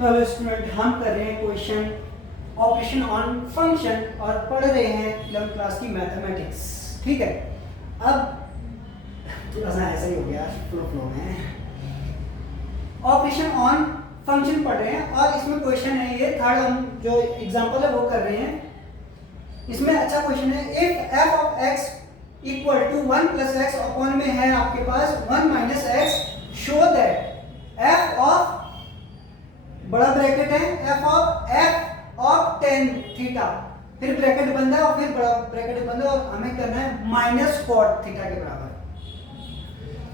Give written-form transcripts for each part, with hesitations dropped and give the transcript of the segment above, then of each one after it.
Hello student, हम कर रहे हैं क्वेश्चन ऑपरेशन ऑन फंक्शन और पढ़ रहे हैं 11th क्लास की मैथमेटिक्स। ठीक है, अब थोड़ा सा ऐसा ही हो गया, फ्लो में ऑपरेशन ऑन फंक्शन पढ़ रहे हैं और इसमें क्वेश्चन है ये थर्ड, हम जो एग्जांपल है वो कर रहे हैं। इसमें अच्छा क्वेश्चन है, if f of x equal to 1 plus x upon में है आपके पास 1 minus x, show that f of बड़ा ब्रैकेट है f ऑफ tan थीटा, फिर ब्रैकेट बंद है और फिर बड़ा ब्रैकेट बंद है और हमें करना है माइनस cot थीटा के बराबर।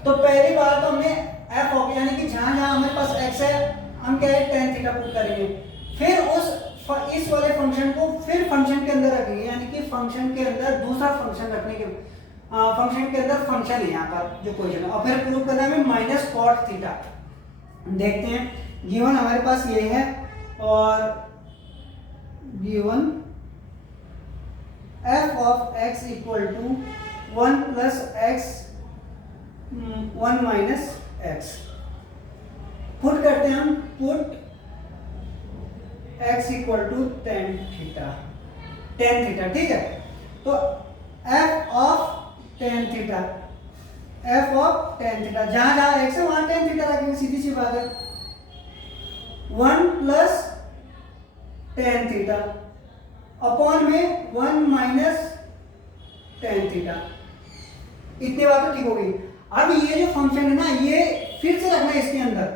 तो पहली बात तो हमने f ऑफ यानी कि जहां जहां हमारे पास x है हम क्या है tan थीटा पुट करेंगे, फिर इस वाले फंक्शन को फिर फंक्शन के अंदर रखेंगे, यानी कि फंक्शन के अंदर दूसरा फंक्शन रखने के फंक्शन के अंदर फंक्शन है यहाँ पर जो क्वेश्चन है, और फिर प्रूव करना है माइनस cot थीटा। देखते हैं, गिवन हमारे पास ये है और given f of x equal to 1 plus x 1 minus x. Put करते हैं हम, put x equal to tan theta, ठीक है। तो f ऑफ tan थीटा, जहां जहां x है वहां tan थीटा रखेंगे, सीधी सी बात है। 1 प्लस tan थीटा अपॉन में 1 माइनस tan थीटा, इतनी बात तो ठीक हो गई। अब ये जो फंक्शन है ना, ये फिर से रखना है इसके अंदर,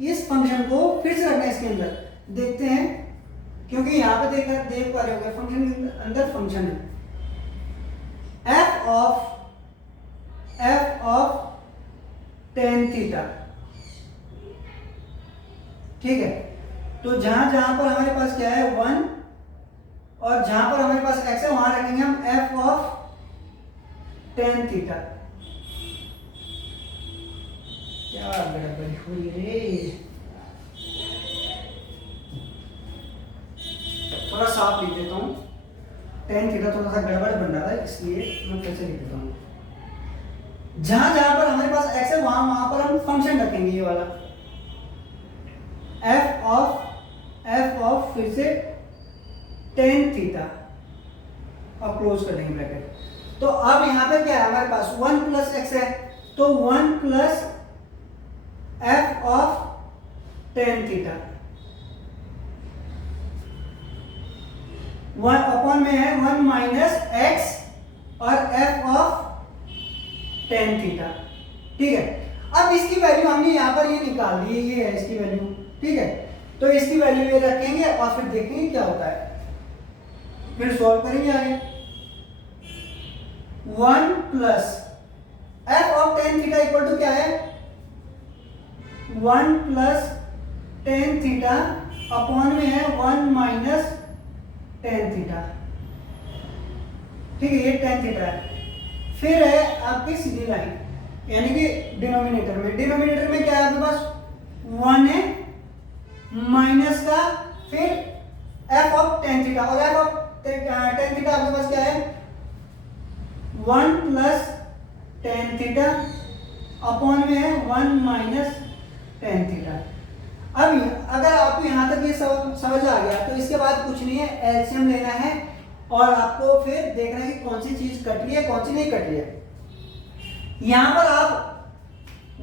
इस फंक्शन को फिर से रखना है इसके अंदर। देखते हैं, क्योंकि यहां पे देख पा रहे होंगे फंक्शन के अंदर फंक्शन है f ऑफ tan थीटा, ठीक है। तो जहां जहां पर हमारे पास क्या है 1 और जहां पर हमारे पास x है वहां रखेंगे हम f ऑफ tan थीटा। क्या गड़बड़ी हुई रे, थोड़ा साफ लिख देता हूं, tan थीटा थोड़ा सा गड़बड़ बन रहा है इसलिए मैं कैसे लिख देता हूं। जहां जहां पर हमारे पास x है वहां पर हम फंक्शन रखेंगे, ये वाला f ऑफ फिर से tan थीटा और क्लोज कर देंगे ब्रैकेट। तो अब यहां पे क्या है हमारे पास 1 प्लस एक्स है, तो 1 plus f of tan theta, 1 upon में है 1 माइनस एक्स और f ऑफ tan थीटा, ठीक है। अब इसकी वैल्यू हमने यहां पर ये निकाल दी, ये है इसकी वैल्यू, ठीक है। तो इसकी वैल्यू ये रखेंगे और फिर देखेंगे क्या होता है, फिर सॉल्व करेंगे आगे। 1 plus f of tan theta equal to क्या है 1 प्लस tan थीटा अपॉन में है 1 माइनस tan थीटा, ठीक है। ये tan थीटा है, फिर है आपकी सीधी लाइन, यानी कि डिनोमिनेटर में क्या है आपके पास 1 है माइनस का, फिर f ऑफ tan थीटा, और f ऑफ tan थीटा आपके पास क्या है 1 प्लस tan थीटा अपॉन में है 1 माइनस tan थीटा। अब अगर आपको यहां तक ये समझ आ गया तो इसके बाद कुछ नहीं है, एलसीएम लेना है और आपको फिर देखना है कि कौन सी चीज कट रही है कौन सी नहीं कट रही है। यहां पर आप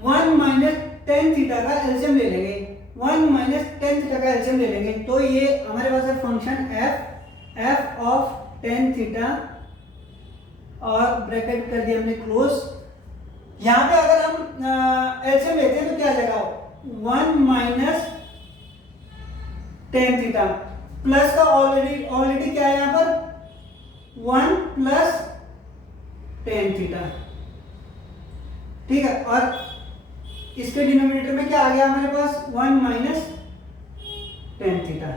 1 माइनस tan थीटा का एलसीएम ले लेंगे, 1 माइनस tan थीटा का एलसीएम ले लेंगे, तो ये हमारे पास है function f of tan theta और ब्रैकेट कर दिया हमने क्लोज। यहां पे अगर हम एलसीएम लेते हैं तो क्या आ जाएगा 1 माइनस tan थीटा प्लस का ऑलरेडी क्या है यहां पर 1 प्लस tan थीटा, ठीक है। और इसके डिनोमिनेटर में क्या आ गया हमारे पास 1 माइनस tan थीटा।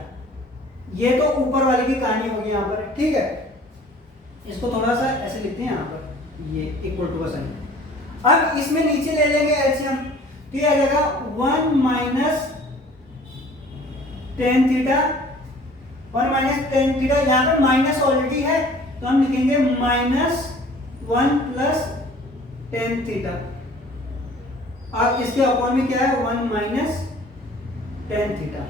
ये तो ऊपर वाले की कहानी होगी यहां पर, ठीक है। इसको थोड़ा सा ऐसे लिखते हैं यहां पर, ये इक्वल टू का साइन। अब इसमें नीचे ले लेंगे एलसीएम, तो ये आ जाएगा 1 minus tan theta, 1 minus tan theta, यहां पर माइनस ऑलरेडी है तो हम लिखेंगे माइनस 1 प्लस tan थीटा, और इसके अपॉन में क्या है 1 माइनस tan थीटा।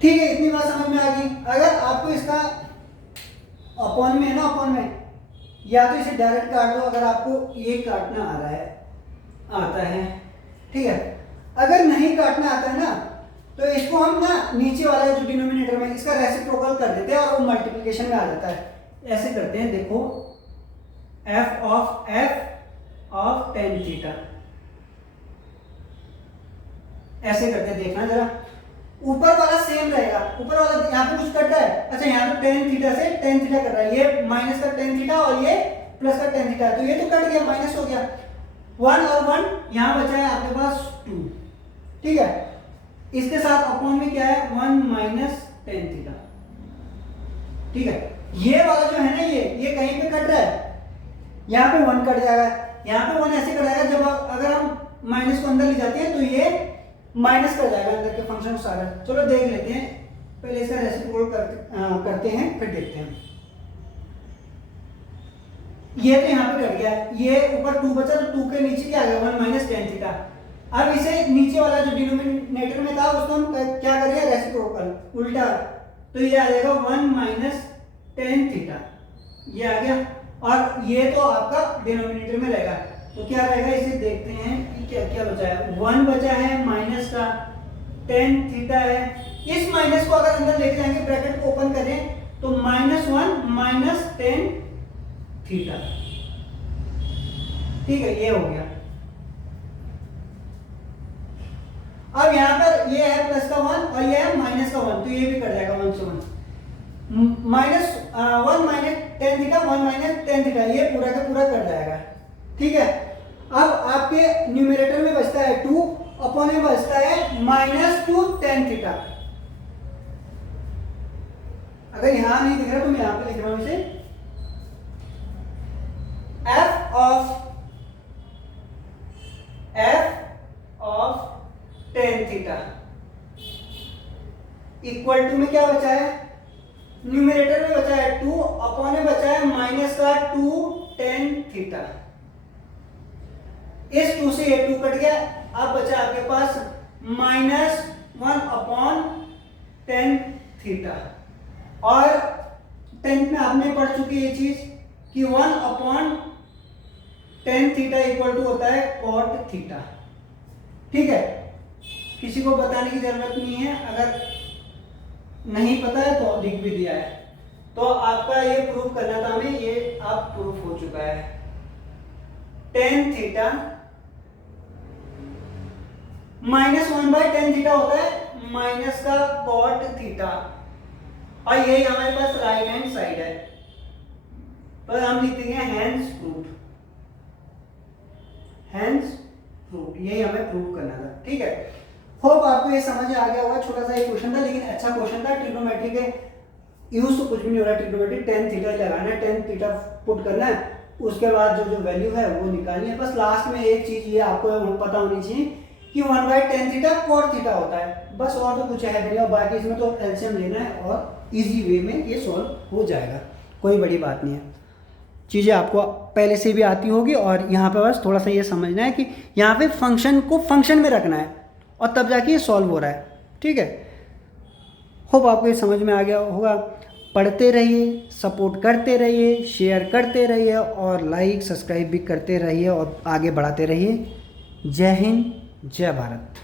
ठीक है, इतनी बात समझ में आ गई। अगर आपको इसका अपॉन में है ना, अपॉन में या तो इसे डायरेक्ट काट दो अगर आपको ये काटना आ रहा है, आता है, ठीक है। अगर नहीं काटना आता है ना तो इसको हम ना नीचे वाला जो डिनोमिनेटर में इसका रेसिप्रोकल कर देते हैं और वो मल्टीप्लिकेशन में आ जाता है। ऐसे करते हैं, देखो f ऑफ टेन थीटा, ऐसे करते हैं, देखना जरा। ऊपर वाला सेम रहेगा, ऊपर वाला यहाँ पे कुछ कट रहा है, अच्छा यहाँ पे टेन थीटा से टेन थीटा कर रहा है, ये माइनस का टेन थीटा और ये प्लस का टेन थीटा, तो ये तो कट गया, माइनस हो गया। वन और वन यहाँ बचा है आपके पास टू, ठीक है। इसके साथ अपॉन में क्या है, वन माइनस टेन थीटा, ठीक है। ये वाला जो है ना, ये कहीं पे कट रहा है, यहाँ पे वन कट जाएगा, यहाँ पे वन ऐसे कट जाएगा, जब अगर हम माइनस को अंदर ले जाते हैं तो ये माइनस कर जाएगा अंदर के फंक्शन सारा। चलो देख लेते हैं, पहले इसका रेसिप्रोकल करते हैं फिर देखते हैं। ये तो यहाँ पे कट गया, ये ऊपर टू बचा तो टू के नीचे क्या आ गया, वन माइनस टेन थीटा। अब इसे नीचे वाला जो डिनोमिनेटर में था उसको हम क्या करेंगे, रेसिप्रोकल उल्टा, तो ये आ जाएगा वन माइनस टेन थीटा, ये आ गया। और ये तो आपका डिनोमिनेटर में रहेगा, तो क्या रहेगा, इसे देखते हैं कि क्या क्या बचा है। वन बचा है, माइनस का टेन थीटा है, इस माइनस को अगर अंदर लेके जाएंगे, ब्रैकेट को ओपन करें तो minus one minus tan theta, ठीक है, ये हो गया। अब यहां पर ये है प्लस का वन और ये है माइनस का वन, तो ये भी कट जाएगा, वन से one, minus one minus tan theta, one minus tan theta, ये पूरा का पूरा कट जाएगा, ठीक है। अब आपके न्यूमरेटर में बचता है टू, अपॉन में बचता है माइनस टू टेन थीटा। अगर यहां नहीं दिख रहा तो मैं यहां पे लिख रहा हूं इसे, f of tan theta equal to में क्या बचा है, न्यूमरेटर में बचा है टू, अपॉन में बचा है माइनस का टू टेन थीटा। इस टू से ये टू कट गया, अब बचा आपके पास minus one upon tan theta. और टेंथ में आपने पढ़ चुकी ये चीज कि one upon tan theta equal to होता है कॉट थीटा, ठीक है। किसी को बताने की जरूरत नहीं है, अगर नहीं पता है तो लिख भी दिया है। तो आपका ये प्रूफ करना था हमें, ये आप प्रूफ हो चुका है। Tan theta minus one by tan theta होता है माइनस का कॉट थीटा, और यही हमारे पास राइट हैंड साइड है, तो हम लिख देंगे हैंस प्रूफ, हैंस प्रूफ, यही हमें प्रूफ करना था, ठीक है। होप आपको ये समझ आ गया होगा, छोटा सा ये क्वेश्चन था लेकिन अच्छा क्वेश्चन था। ट्रिग्नोमेट्री के यूज तो कुछ भी नहीं हो रहा, ट्रिग्नोमेट्री टेन थीटा लगाना है, टेन थीटा पुट करना है, उसके बाद जो वैल्यू है वो निकालनी है। बस लास्ट में एक चीज ये आपको पता होनी चाहिए कि one by tan theta cot theta होता है, बस, और तो कुछ है नहीं। और बाकी इसमें तो एलसीएम लेना है और इजी वे में ये सॉल्व हो जाएगा, कोई बड़ी बात नहीं है। चीज़ें आपको पहले से भी आती होगी, और यहाँ पे बस थोड़ा सा ये समझना है कि यहाँ पे फंक्शन को फंक्शन में रखना है और तब जाके ये सॉल्व हो रहा है, ठीक है। होप आपको ये समझ में आ गया होगा। पढ़ते रहिए, सपोर्ट करते रहिए, शेयर करते रहिए और लाइक सब्सक्राइब भी करते रहिए और आगे बढ़ाते रहिए। जय हिंद, जय भारत।